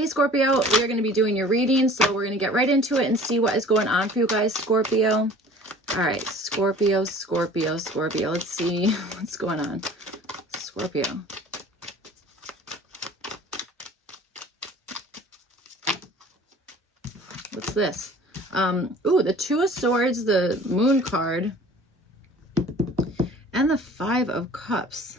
Hey, Scorpio, we're going to be doing your reading, so we're going to get right into it and see what is going on for you guys, Scorpio. All right, Scorpio, Scorpio, Scorpio. Let's see what's going on. Scorpio. What's this? Ooh, the Two of Swords, the Moon card, and the Five of Cups.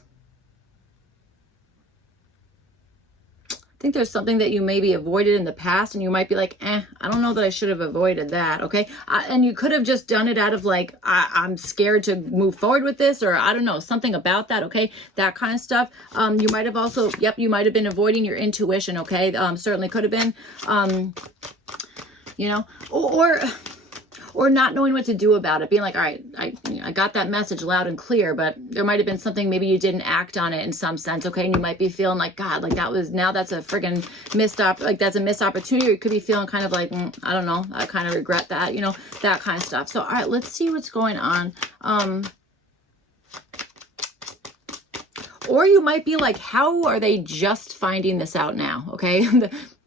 I think there's something that you maybe avoided in the past, and you might be like, I don't know that I should have avoided that, okay? And you could have just done it out of like, I'm scared to move forward with this, or I don't know, something about that, okay? That kind of stuff. You might have also, yep, you might have been avoiding your intuition, okay? Certainly could have been, you know, or not knowing what to do about it, being like, all right, I got that message loud and clear, but there might have been something, maybe you didn't act on it in some sense, okay? And you might be feeling like, God, like that's a friggin' that's a missed opportunity. Or you could be feeling kind of like, I don't know, I kind of regret that, you know, that kind of stuff. So, all right, let's see what's going on. Or you might be like, how are they just finding this out now? Okay.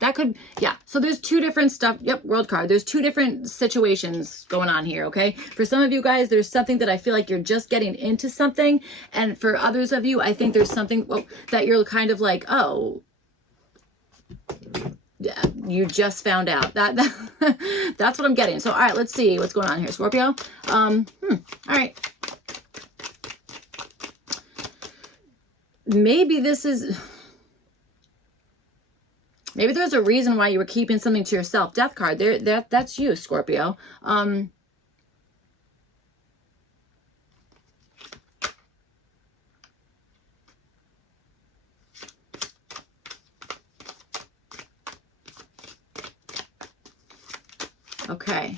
That could, yeah. So there's two different stuff. Yep. World card. There's two different situations going on here. Okay. For some of you guys, there's something that I feel like you're just getting into something. And for others of you, I think there's something that you're kind of like, oh, yeah, you just found out that that's what I'm getting. So, all right, let's see what's going on here, Scorpio. All right. Maybe this is, maybe there's a reason why you were keeping something to yourself. Death card, there, that's you, Scorpio. Okay.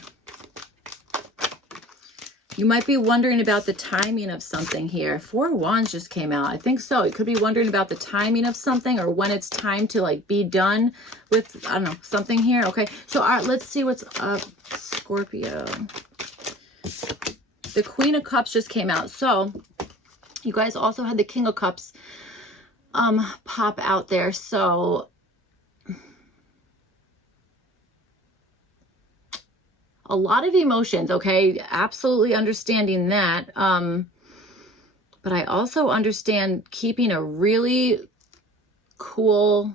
You might be wondering about the timing of something here. Four of Wands just came out. I think so. You could be wondering about the timing of something, or when it's time to like be done with, I don't know, something here. Okay. So, all right, let's see what's up, Scorpio. The Queen of Cups just came out. So you guys also had the King of Cups pop out there. So a lot of emotions, okay? Absolutely understanding that. But I also understand keeping a really cool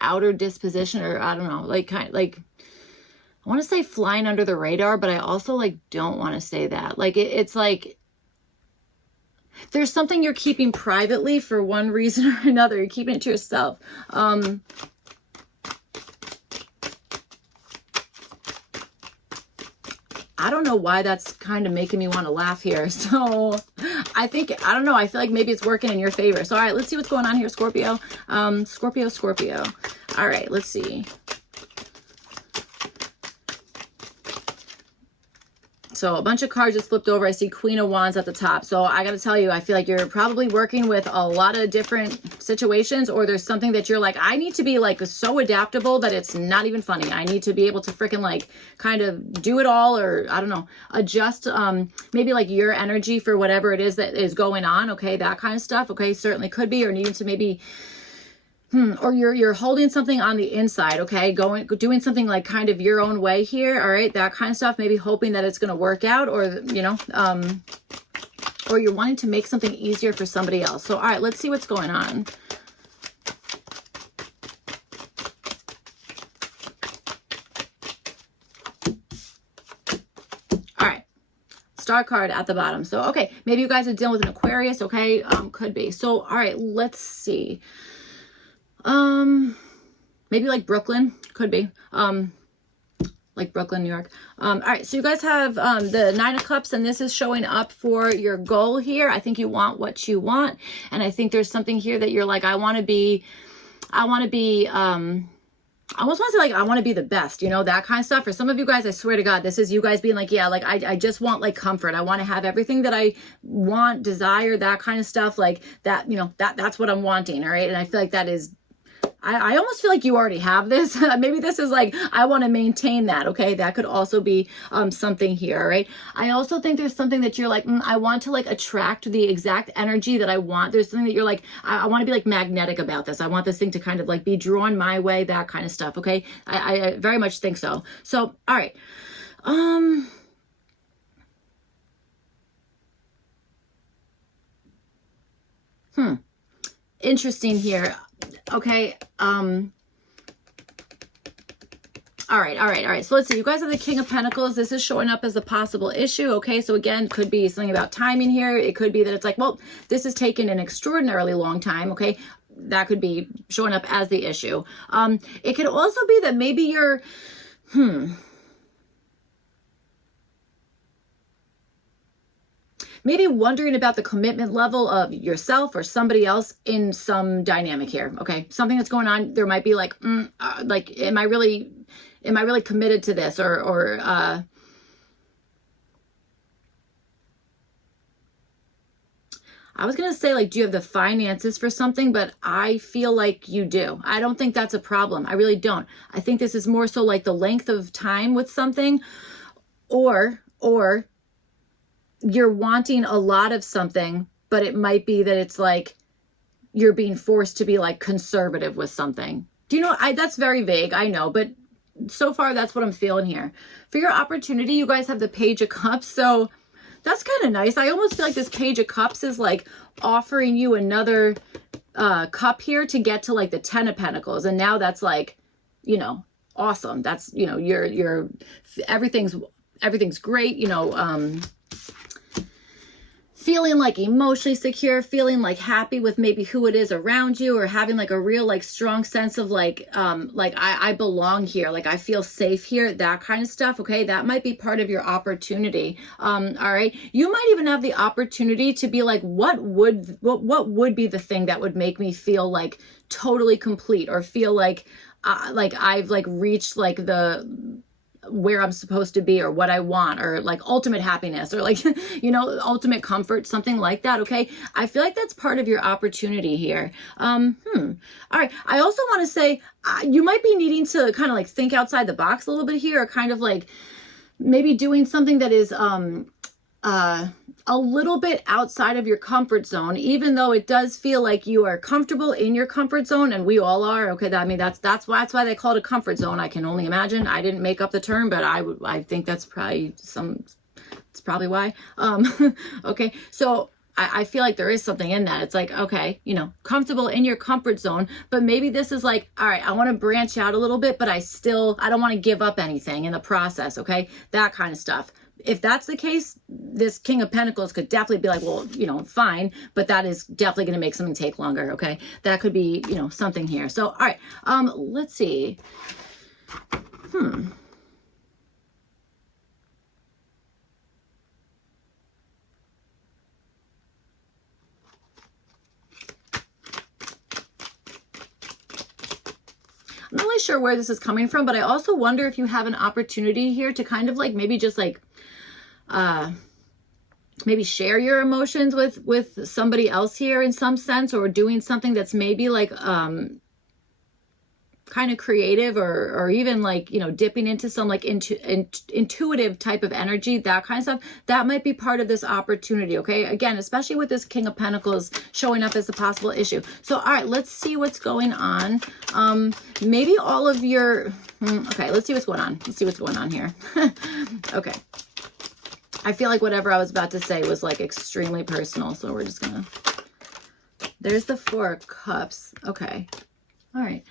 outer disposition, or I don't know, like I want to say flying under the radar, but I also like don't want to say that. Like it's like there's something you're keeping privately for one reason or another. You're keeping it to yourself. I don't know why that's kind of making me want to laugh here. So I don't know. I feel like maybe it's working in your favor. So, all right, let's see what's going on here, Scorpio. Scorpio, Scorpio. All right, let's see. So a bunch of cards just flipped over. I see Queen of Wands at the top. So I got to tell you, I feel like you're probably working with a lot of different situations, or there's something that you're like, I need to be like so adaptable that it's not even funny. I need to be able to freaking like kind of do it all, or I don't know, adjust maybe like your energy for whatever it is that is going on. Okay. That kind of stuff. Okay. Certainly could be, or needing to maybe or you're holding something on the inside, okay? Doing something like kind of your own way here, all right? That kind of stuff, maybe hoping that it's going to work out, or, you know, or you're wanting to make something easier for somebody else. So, all right, let's see what's going on. All right. Star card at the bottom. So, okay, maybe you guys are dealing with an Aquarius, okay? Could be. So, all right, let's see. Maybe like Brooklyn, could be, like Brooklyn, New York. All right. So you guys have, the Nine of Cups, and this is showing up for your goal here. I think you want what you want. And I think there's something here that you're like, I almost want to say like, I want to be the best, you know, that kind of stuff. For some of you guys, I swear to God, this is you guys being like, yeah, like I just want like comfort. I want to have everything that I want, desire, that kind of stuff, like that, you know, that's what I'm wanting. All right. And I feel like that is, I almost feel like you already have this. Maybe this is like, I want to maintain that. Okay. That could also be something here, right? I also think there's something that you're like, I want to like attract the exact energy that I want. There's something that you're like, I want to be like magnetic about this. I want this thing to kind of like be drawn my way, that kind of stuff. Okay. I very much think so. So, all right. Interesting here. Okay. All right. So let's see. You guys have the King of Pentacles. This is showing up as a possible issue. Okay. So again, could be something about timing here. It could be that it's like, well, this has taken an extraordinarily long time. Okay. That could be showing up as the issue. It could also be that maybe you're, maybe wondering about the commitment level of yourself or somebody else in some dynamic here. Okay. Something that's going on. There might be like, am I really committed to this? Or I was going to say, like, do you have the finances for something? But I feel like you do. I don't think that's a problem. I really don't. I think this is more so like the length of time with something, or you're wanting a lot of something, but it might be that it's like you're being forced to be like conservative with something. Do you know, that's very vague, I know, but so far that's what I'm feeling here. For your opportunity, you guys have the Page of Cups, so that's kind of nice. I almost feel like this Page of Cups is like offering you another cup here to get to like the Ten of Pentacles, and now that's like, you know, awesome. That's, you know, you're everything's great, you know, feeling like emotionally secure, feeling like happy with maybe who it is around you, or having like a real like strong sense of like I belong here, like I feel safe here, that kind of stuff. Okay, that might be part of your opportunity. All right, you might even have the opportunity to be like, what would be the thing that would make me feel like totally complete, or feel like I've like reached like the where I'm supposed to be, or what I want, or like ultimate happiness, or like, you know, ultimate comfort, something like that. Okay. I feel like that's part of your opportunity here. All right. I also want to say, you might be needing to kind of like think outside the box a little bit here, or kind of like maybe doing something that is, a little bit outside of your comfort zone, even though it does feel like you are comfortable in your comfort zone, and we all are. Okay, I mean that's why they call it a comfort zone. I can only imagine. I didn't make up the term, but I think that's probably it's probably why. Okay, so I feel like there is something in that. It's like, okay, you know, comfortable in your comfort zone, but maybe this is like, all right, I want to branch out a little bit, but I don't want to give up anything in the process. Okay, that kind of stuff. If that's the case, this King of Pentacles could definitely be like, well, you know, fine, but that is definitely going to make something take longer. Okay. That could be, you know, something here. So, all right. Let's see. I'm not really sure where this is coming from, but I also wonder if you have an opportunity here to kind of like, maybe just like, maybe share your emotions with somebody else here in some sense, or doing something that's maybe like kind of creative, or even like, you know, dipping into some like intuitive type of energy, that kind of stuff. That might be part of this opportunity. Okay, again, especially with this King of Pentacles showing up as a possible issue. So all right, let's see what's going on. Maybe all of your okay, let's see what's going on here. Okay, I feel like whatever I was about to say was like extremely personal, so we're just gonna, there's the Four of Cups. Okay. All right.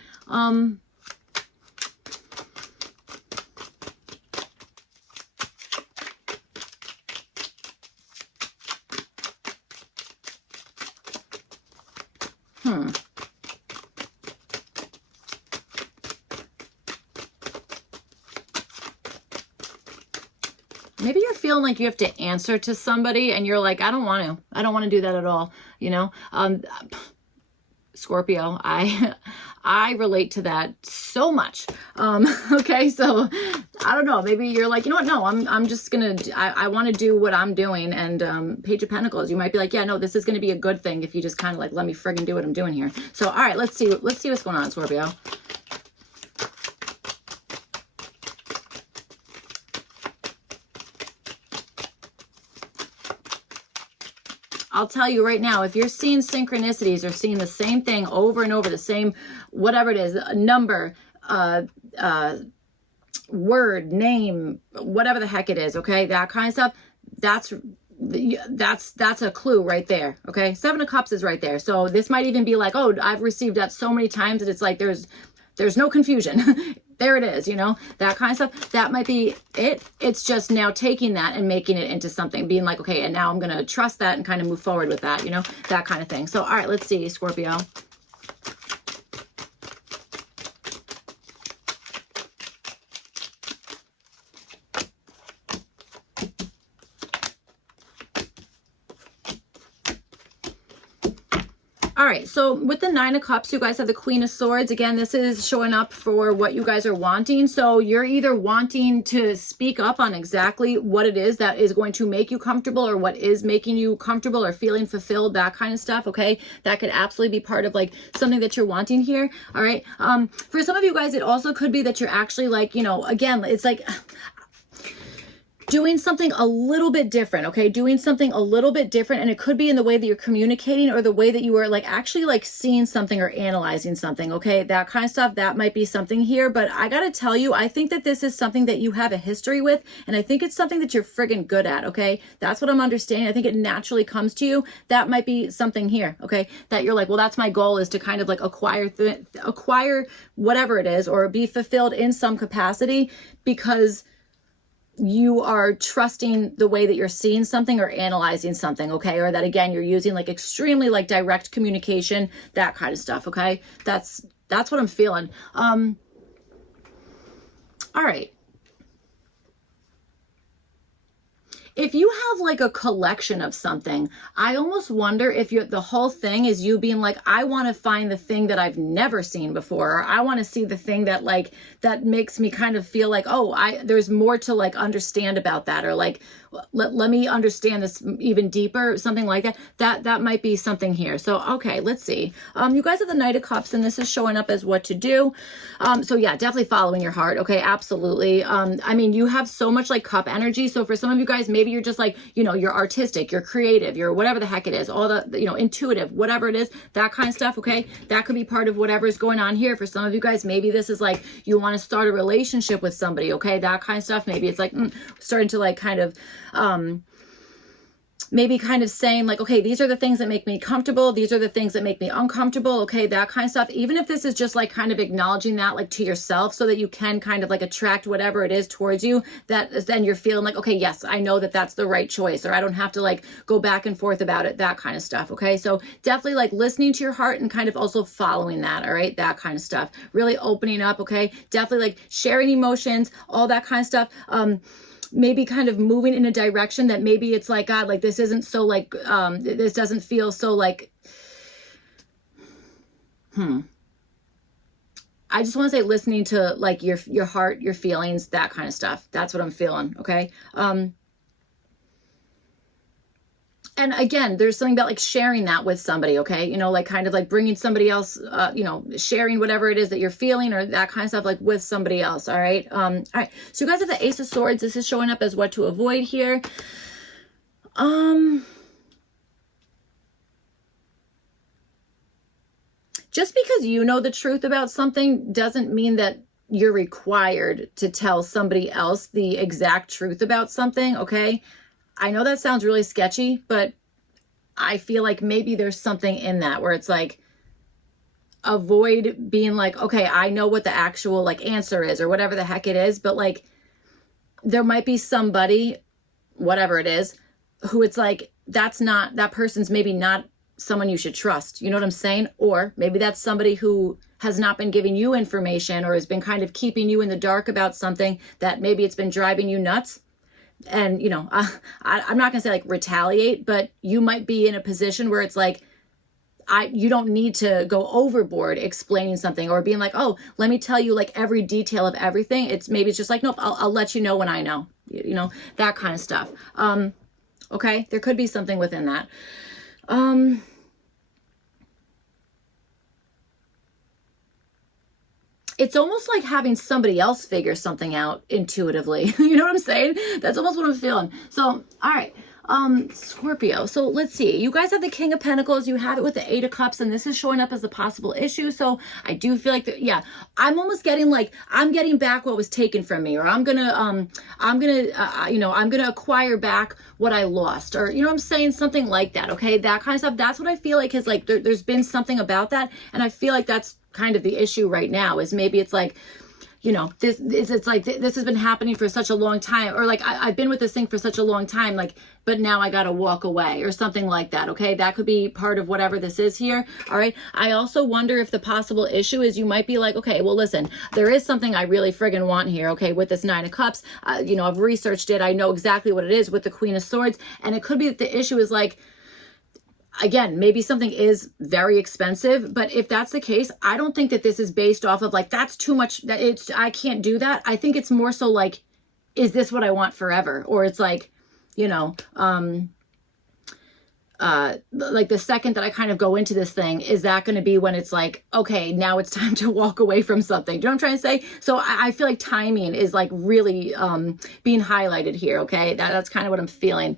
Maybe you're feeling like you have to answer to somebody, and you're like, I don't want to do that at all. You know, Scorpio, I relate to that so much. Okay, so I don't know, maybe you're like, you know what, no, I'm just gonna, I want to do what I'm doing. And Page of Pentacles, you might be like, yeah, no, this is going to be a good thing if you just kind of like, let me friggin' do what I'm doing here. So, all right, let's see what's going on, Scorpio. I'll tell you right now, if you're seeing synchronicities or seeing the same thing over and over, the same, whatever it is, a number, word, name, whatever the heck it is, okay, that kind of stuff, that's a clue right there. Okay, Seven of Cups is right there. So this might even be like, oh, I've received that so many times that it's like there's no confusion. There it is, you know, that kind of stuff. That might be it. It's just now taking that and making it into something, being like, okay, and now I'm going to trust that and kind of move forward with that, you know, that kind of thing. So, all right, let's see, Scorpio. All right, so with the Nine of Cups, you guys have the Queen of Swords. Again, this is showing up for what you guys are wanting. So you're either wanting to speak up on exactly what it is that is going to make you comfortable, or what is making you comfortable or feeling fulfilled, that kind of stuff, okay? That could absolutely be part of like something that you're wanting here, all right? For some of you guys, it also could be that you're actually like, you know, again, it's like doing something a little bit different, okay? Doing something a little bit different, and it could be in the way that you're communicating or the way that you are like actually like seeing something or analyzing something, okay? That kind of stuff, that might be something here. But I gotta tell you, I think that this is something that you have a history with, and I think it's something that you're friggin' good at, okay? That's what I'm understanding. I think it naturally comes to you. That might be something here, okay? That you're like, well, that's my goal, is to kind of like acquire whatever it is, or be fulfilled in some capacity, because you are trusting the way that you're seeing something or analyzing something, okay? Or that, again, you're using like extremely like direct communication, that kind of stuff, okay? That's what I'm feeling. All right. If you have like a collection of something, I almost wonder if the whole thing is you being like, I want to find the thing that I've never seen before, or I want to see the thing that like, that makes me kind of feel like, oh, there's more to like understand about that, or like, let me understand this even deeper, something like that. That might be something here. So, okay, let's see. You guys have the Knight of Cups, and this is showing up as what to do. So yeah, definitely following your heart. Okay, absolutely. I mean, you have so much like cup energy. So for some of you guys, maybe you're just like, you know, you're artistic, you're creative, you're whatever the heck it is, all the, you know, intuitive, whatever it is, that kind of stuff. Okay, that could be part of whatever is going on here. For some of you guys, maybe this is like, you want to start a relationship with somebody. Okay, that kind of stuff. Maybe it's like starting to like kind of maybe kind of saying like, okay, these are the things that make me comfortable, these are the things that make me uncomfortable, okay, that kind of stuff. Even if this is just like kind of acknowledging that like to yourself, so that you can kind of like attract whatever it is towards you, that then you're feeling like, okay, yes, I know that that's the right choice, or I don't have to like go back and forth about it, that kind of stuff. Okay, so definitely like listening to your heart and kind of also following that, all right, that kind of stuff, really opening up. Okay, definitely like sharing emotions, all that kind of stuff. Maybe kind of moving in a direction that maybe it's like, God, like this isn't so like, this doesn't feel so like, I just want to say listening to like your heart, your feelings, that kind of stuff. That's what I'm feeling. Okay. And again, there's something about like sharing that with somebody, okay? You know, like kind of like bringing somebody else, you know, sharing whatever it is that you're feeling or that kind of stuff, like with somebody else, all right? All right, so you guys have the Ace of Swords. This is showing up as what to avoid here. Just because you know the truth about something doesn't mean that you're required to tell somebody else the exact truth about something, okay? I know that sounds really sketchy, but I feel like maybe there's something in that where it's like, avoid being like, okay, I know what the actual like answer is or whatever the heck it is, but like there might be somebody, whatever it is, who it's like, that person's maybe not someone you should trust. You know what I'm saying? Or maybe that's somebody who has not been giving you information, or has been kind of keeping you in the dark about something that maybe it's been driving you nuts. And, you know, I'm not going to say like retaliate, but you might be in a position where it's like, you don't need to go overboard explaining something or being like, oh, let me tell you like every detail of everything. Maybe it's just like, nope, I'll let you know when I know, you know, that kind of stuff. Okay. There could be something within that. It's almost like having somebody else figure something out intuitively. You know what I'm saying? That's almost what I'm feeling. So, all right. Scorpio. So let's see. You guys have the King of Pentacles. You have it with the 8 of Cups, and this is showing up as a possible issue. So I do feel like that. Yeah, I'm almost getting like I'm getting back what was taken from me, or I'm gonna acquire back what I lost, or you know what I'm saying, something like that. Okay, that kind of stuff. That's what I feel like is like there's been something about that, and I feel like that's kind of the issue right now. Is maybe it's like, you know, it's like this has been happening for such a long time, or like I've been with this thing for such a long time, like, but now I got to walk away or something like that. Okay. That could be part of whatever this is here. All right. I also wonder if the possible issue is you might be like, okay, well, listen, there is something I really friggin' want here. Okay. With this 9 of Cups, you know, I've researched it. I know exactly what it is with the Queen of Swords. And it could be that the issue is like, again, maybe something is very expensive, but if that's the case, I don't think that this is based off of like, that's too much, that I can't do that. I think it's more so like, is this what I want forever? Or it's like, you know, like the second that I kind of go into this thing, is that going to be when it's like, okay, now it's time to walk away from something. Do you know what I'm trying to say? So I feel like timing is like really, being highlighted here. Okay. That's kind of what I'm feeling.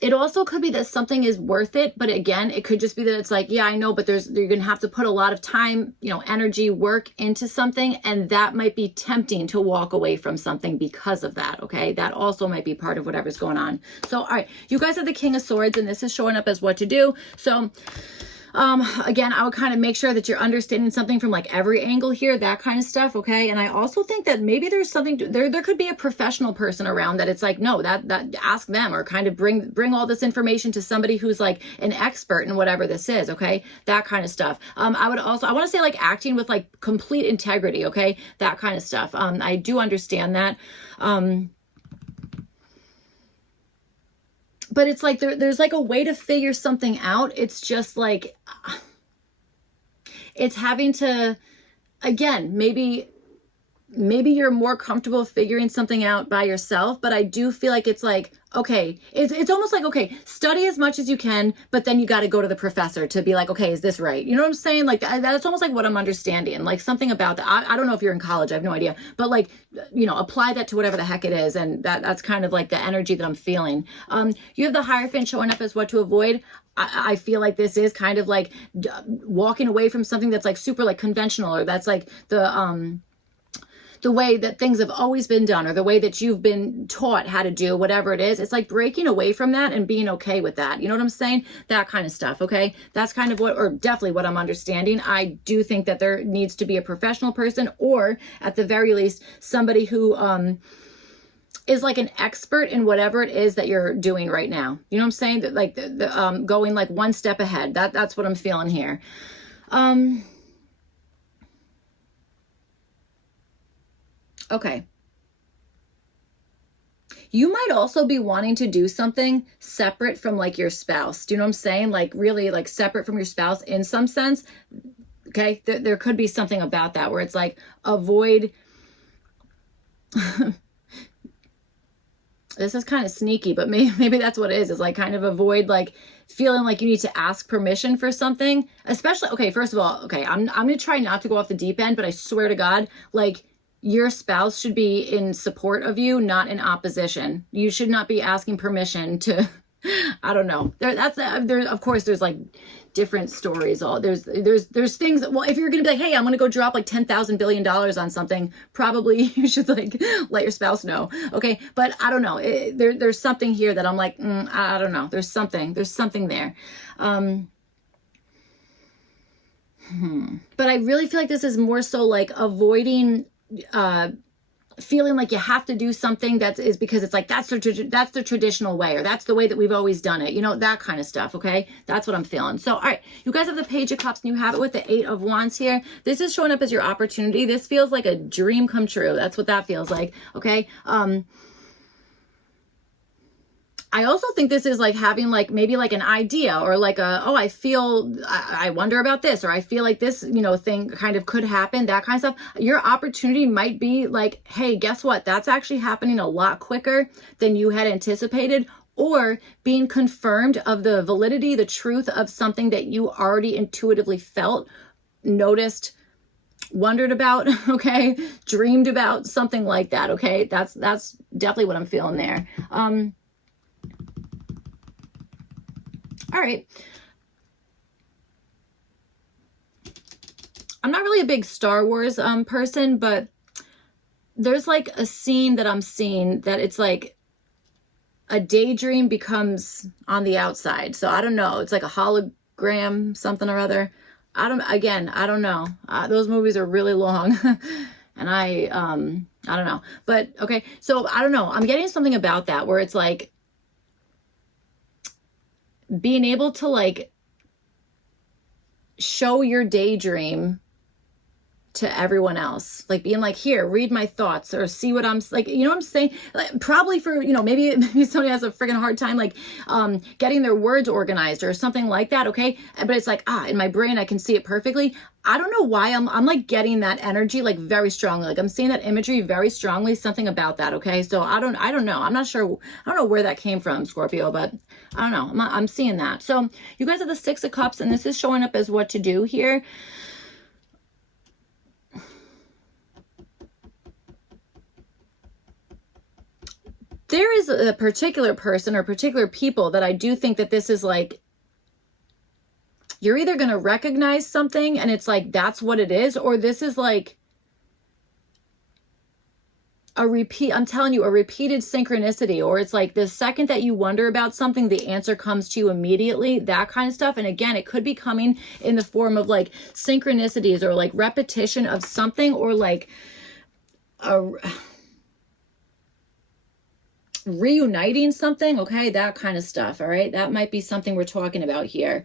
It also could be that something is worth it, but again, it could just be that it's like, yeah, I know, but you're going to have to put a lot of time, you know, energy, work into something, and that might be tempting to walk away from something because of that. Okay. That also might be part of whatever's going on. So, all right, you guys have the King of Swords, and this is showing up as what to do. So, again, I would kind of make sure that you're understanding something from like every angle here, that kind of stuff. Okay. And I also think that maybe there's something there could be a professional person around that it's like, no, that ask them, or kind of bring all this information to somebody who's like an expert in whatever this is. Okay. That kind of stuff. I want to say like acting with like complete integrity. Okay. That kind of stuff. I do understand that. But it's like there's like a way to figure something out. It's just like, it's having to, again, maybe you're more comfortable figuring something out by yourself, but I do feel like it's like, okay, it's almost like, okay, study as much as you can, but then you got to go to the professor to be like, okay, is this right? You know what I'm saying? Like that's almost like what I'm understanding, like something about that. I don't know if you're in college, I have no idea, but like, you know, apply that to whatever the heck it is. And that's kind of like the energy that I'm feeling. You have the Hierophant showing up as what to avoid. I feel like this is kind of like walking away from something that's like super like conventional, or that's like the way that things have always been done, or the way that you've been taught how to do whatever it is. It's like breaking away from that and being okay with that. You know what I'm saying? That kind of stuff. Okay. That's kind of or definitely what I'm understanding. I do think that there needs to be a professional person, or at the very least, somebody who, is like an expert in whatever it is that you're doing right now. You know what I'm saying? That like going like one step ahead. That's what I'm feeling here. Okay. You might also be wanting to do something separate from like your spouse. Do you know what I'm saying? Like really like separate from your spouse in some sense. Okay. There could be something about that where it's like avoid. This is kind of sneaky, but maybe that's what it is. It's like kind of avoid like feeling like you need to ask permission for something, especially, okay, first of all, okay, I'm going to try not to go off the deep end, but I swear to God, like, your spouse should be in support of you, not in opposition. You should not be asking permission to, I don't know. Of course, there's like different stories. There's things that, well, if you're going to be like, hey, I'm going to go drop like $10,000 billion on something, probably you should like let your spouse know. Okay. But I don't know. There's something here that I'm like, I don't know. There's something there. But I really feel like this is more so like avoiding feeling like you have to do something that is because it's like that's the traditional way, or that's the way that we've always done it, you know, that kind of stuff. Okay, that's what I'm feeling. So all right, you guys have the Page of Cups, and you have it with the 8 of Wands here. This is showing up as your opportunity. This feels like a dream come true. That's what that feels like. Okay. I also think this is like having like maybe like an idea or like a, oh, I wonder about this, or I feel like this, you know, thing kind of could happen, that kind of stuff. Your opportunity might be like, hey, guess what? That's actually happening a lot quicker than you had anticipated, or being confirmed of the validity, the truth of something that you already intuitively felt, noticed, wondered about, okay, dreamed about, something like that, okay? That's definitely what I'm feeling there. All right. I'm not really a big Star Wars person, but there's like a scene that I'm seeing that it's like a daydream becomes on the outside. So I don't know. It's like a hologram, something or other. I don't know. Those movies are really long. And I don't know. But okay. So I don't know. I'm getting something about that where it's like being able to like show your daydream to everyone else, like being like, here, read my thoughts, or see what I'm like, you know what I'm saying? Like, probably for, you know, maybe somebody has a freaking hard time like getting their words organized or something like that, okay? But it's like, in my brain I can see it perfectly. I don't know why I'm like getting that energy like very strongly. Like I'm seeing that imagery very strongly, something about that, okay? So I don't know. I'm not sure. I don't know where that came from, Scorpio, but I don't know. I'm seeing that. So you guys have the Six of Cups, and this is showing up as what to do here. There is a particular person or particular people that I do think that this is like, you're either going to recognize something and it's like, that's what it is, or this is like a repeat, I'm telling you, a repeated synchronicity, or it's like the second that you wonder about something, the answer comes to you immediately, that kind of stuff. And again, it could be coming in the form of like synchronicities or like repetition of something, or like a reuniting something, okay, that kind of stuff. All right, that might be something we're talking about here.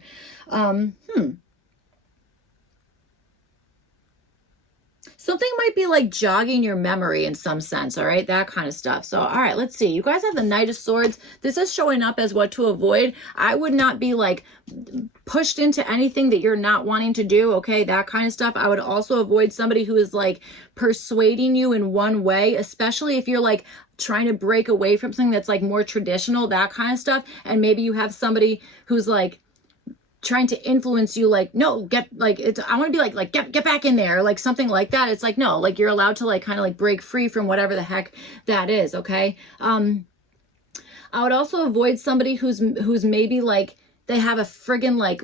Something might be like jogging your memory in some sense, all right, that kind of stuff. So all right, let's see. You guys have the Knight of Swords. This is showing up as what to avoid. I would not be like pushed into anything that you're not wanting to do, okay, that kind of stuff. I would also avoid somebody who is like persuading you in one way, especially if you're like trying to break away from something that's like more traditional, that kind of stuff. And maybe you have somebody who's like trying to influence you, like, no, get like, it's, I want to be like get back in there, like something like that. It's like, no, like you're allowed to like kind of like break free from whatever the heck that is, okay? I would also avoid somebody who's maybe like they have a friggin' like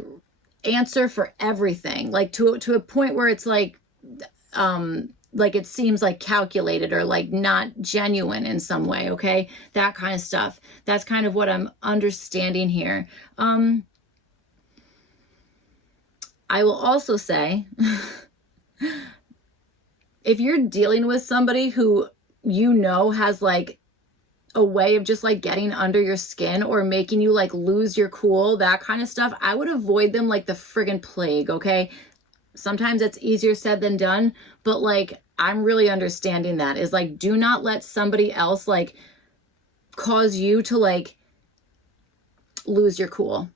answer for everything, like to a point where it's like it seems like calculated or like not genuine in some way, okay? That kind of stuff. That's kind of what I'm understanding here. I will also say, if you're dealing with somebody who you know has like a way of just like getting under your skin or making you like lose your cool, that kind of stuff, I would avoid them like the friggin' plague, okay? Sometimes it's easier said than done, but like I'm really understanding that is like, do not let somebody else like cause you to like lose your cool,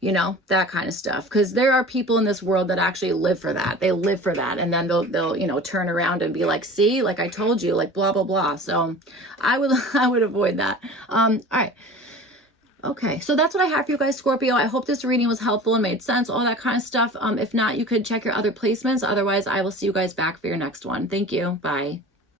you know, that kind of stuff. Because there are people in this world that actually live for that. They live for that. And then they'll, you know, turn around and be like, see, like I told you, like blah, blah, blah. So I would avoid that. All right. Okay, so that's what I have for you guys, Scorpio. I hope this reading was helpful and made sense, all that kind of stuff. If not, you could check your other placements. Otherwise, I will see you guys back for your next one. Thank you. Bye.